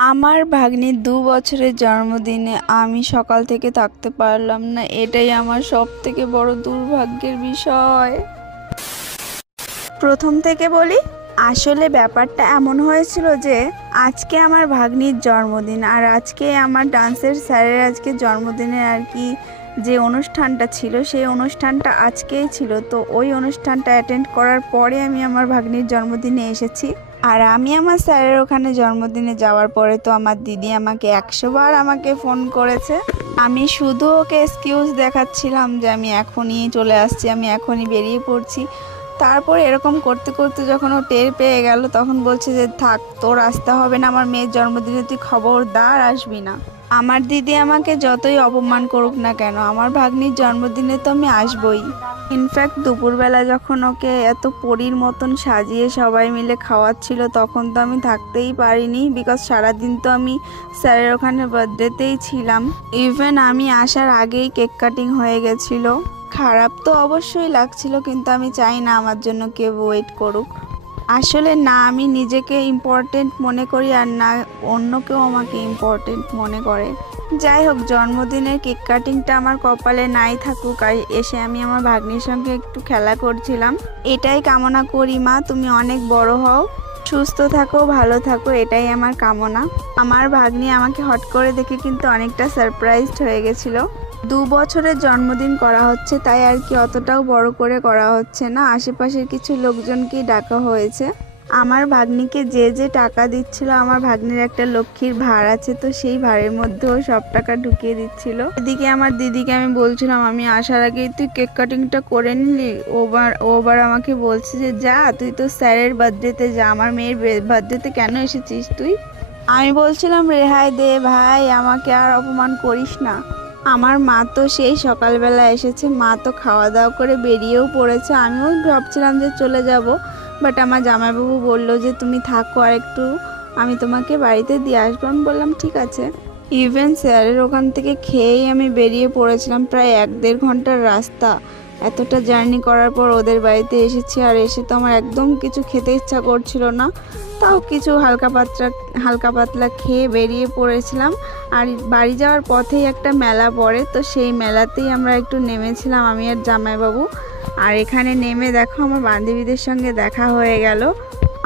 আমার ভাগ্নির ২ বছরের জন্মদিনে আমি সকাল থেকে থাকতে পারলাম না। এটাই আমার সবথেকে বড় দুর্ভাগ্যের বিষয়। প্রথম থেকে বলি, আসলে ব্যাপারটা এমন হয়েছিল যে আজকে আমার ভাগ্নির জন্মদিন, আর আজকে আমার ডান্সের স্যারের আজকে জন্মদিনের আর কি যে অনুষ্ঠানটা ছিল, সেই অনুষ্ঠানটা আজকেই ছিল। তো ওই অনুষ্ঠানটা অ্যাটেন্ড করার পরে আমি আমার ভাগ্নির জন্মদিনে এসেছি। আর আমি আমার স্যারের ওখানে জন্মদিনে যাওয়ার পরে তো আমার দিদি আমাকে ১০০ বার আমাকে ফোন করেছে। আমি শুধু ওকে এক্সকিউজ দেখাচ্ছিলাম যে আমি এখনই চলে আসছি, আমি এখনই বেরিয়ে পড়ছি। তারপর এরকম করতে করতে যখন ও টের পেয়ে গেল, তখন বলছে যে থাক, তোর আসতে হবে না আমার মেয়ের জন্মদিনে, তুই খবরদার আসবি না। আমার দিদি আমাকে যতই অপমান করুক না কেন, আমার ভাগ্নির জন্মদিনে তো আমি আসবই। ইনফ্যাক্ট দুপুরবেলা যখন ওকে এত পরীর মতন সাজিয়ে সবাই মিলে খাওয়াচ্ছিল, তখন তো আমি থাকতেই পারিনি, বিকজ সারাদিন তো আমি স্যারের ওখানে বার্থডেতেই ছিলাম। ইভেন আমি আসার আগেই কেক কাটিং হয়ে গেছিলো। খারাপ তো অবশ্যই লাগছিল, কিন্তু আমি চাই না আমার জন্য কেউ ওয়েট করুক। আসলে না আমি নিজেকে ইম্পর্টেন্ট মনে করি, আর না অন্য কেউ আমাকে ইম্পর্টেন্ট মনে করে। যাই হোক, জন্মদিনের কেক কাটিংটা আমার কপালে নাই থাকুক, আর এসে আমি আমার ভাগ্নির সঙ্গে একটু খেলা করছিলাম। এটাই কামনা করি, মা তুমি অনেক বড় হও, সুস্থ থাকো, ভালো থাকো, এটাই আমার কামনা। আমার ভাগ্নি আমাকে হট করে দেখে কিন্তু অনেকটা সারপ্রাইজড হয়ে গেছিলো। ২ বছরের জন্মদিন করা হচ্ছে, তাই আর কি অতটাও বড় করে করা হচ্ছে না, আশেপাশের কিছু লোকজনকেই ডাকা হয়েছে। আমার ভাগ্নিকে যে যে টাকা দিচ্ছিল, আমার ভাগ্নির একটা লক্ষ্মীর ভাড় আছে, তো সেই ভাড়ের মধ্যেও সব টাকা ঢুকিয়ে দিচ্ছিল। এদিকে আমার দিদিকে আমি বলছিলাম আমি আসার আগেই তুই কেক কাটিংটা করে নিলি। ওবার আমাকে বলছে যে যা, তুই তো স্যারের বার্থডেতে যা, আমার মেয়ের বার্থডেতে কেন এসেছিস তুই। আমি বলছিলাম রেহাই দে ভাই, আমাকে আর অপমান করিস না। আমার মা তো সেই সকালবেলা এসেছে, মা তো খাওয়া দাওয়া করে বেরিয়েও পড়েছে। আমিও ভাবছিলাম যে চলে যাব, বাট আমার জামাইবাবু বলল যে তুমি থাকো আর একটু, আমি তোমাকে বাড়িতে দিয়ে আসবো। আমি বললাম ঠিক আছে। ইভেন স্যারের ওখান থেকে খেয়েই আমি বেরিয়ে পড়েছিলাম, প্রায় ১-১.৫ ঘন্টার রাস্তা। এতটা জার্নি করার পর ওদের বাড়িতে এসেছি, আর এসে তো আমার একদম কিছু খেতে ইচ্ছা করছিল না, তাও কিছু হালকা পাতলা খেয়ে বেরিয়ে পড়েছিলাম। আর বাড়ি যাওয়ার পথেই একটা মেলা পড়ে, তো সেই মেলাতেই আমরা একটু নেমেছিলাম আমি আর জামাইবাবু। আর এখানে নেমে দেখো আমার বান্ধবীদের সঙ্গে দেখা হয়ে গেল।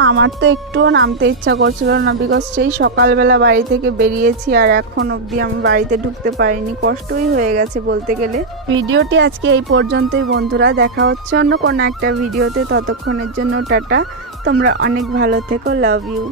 আমার তো একটুও নামতে ইচ্ছা করছিল না, বিকজ সেই সকালবেলা বাড়ি থেকে বেরিয়েছি, আর এখন অবধি আমি বাড়িতে ঢুকতে পারিনি, কষ্টই হয়ে গেছে বলতে গেলে। ভিডিওটি আজকে এই পর্যন্তই বন্ধুরা, দেখা হচ্ছে অন্য কোনো একটা ভিডিওতে, ততক্ষণের জন্য টাটা। তোমরা অনেক ভালো থেকো, লাভ ইউ।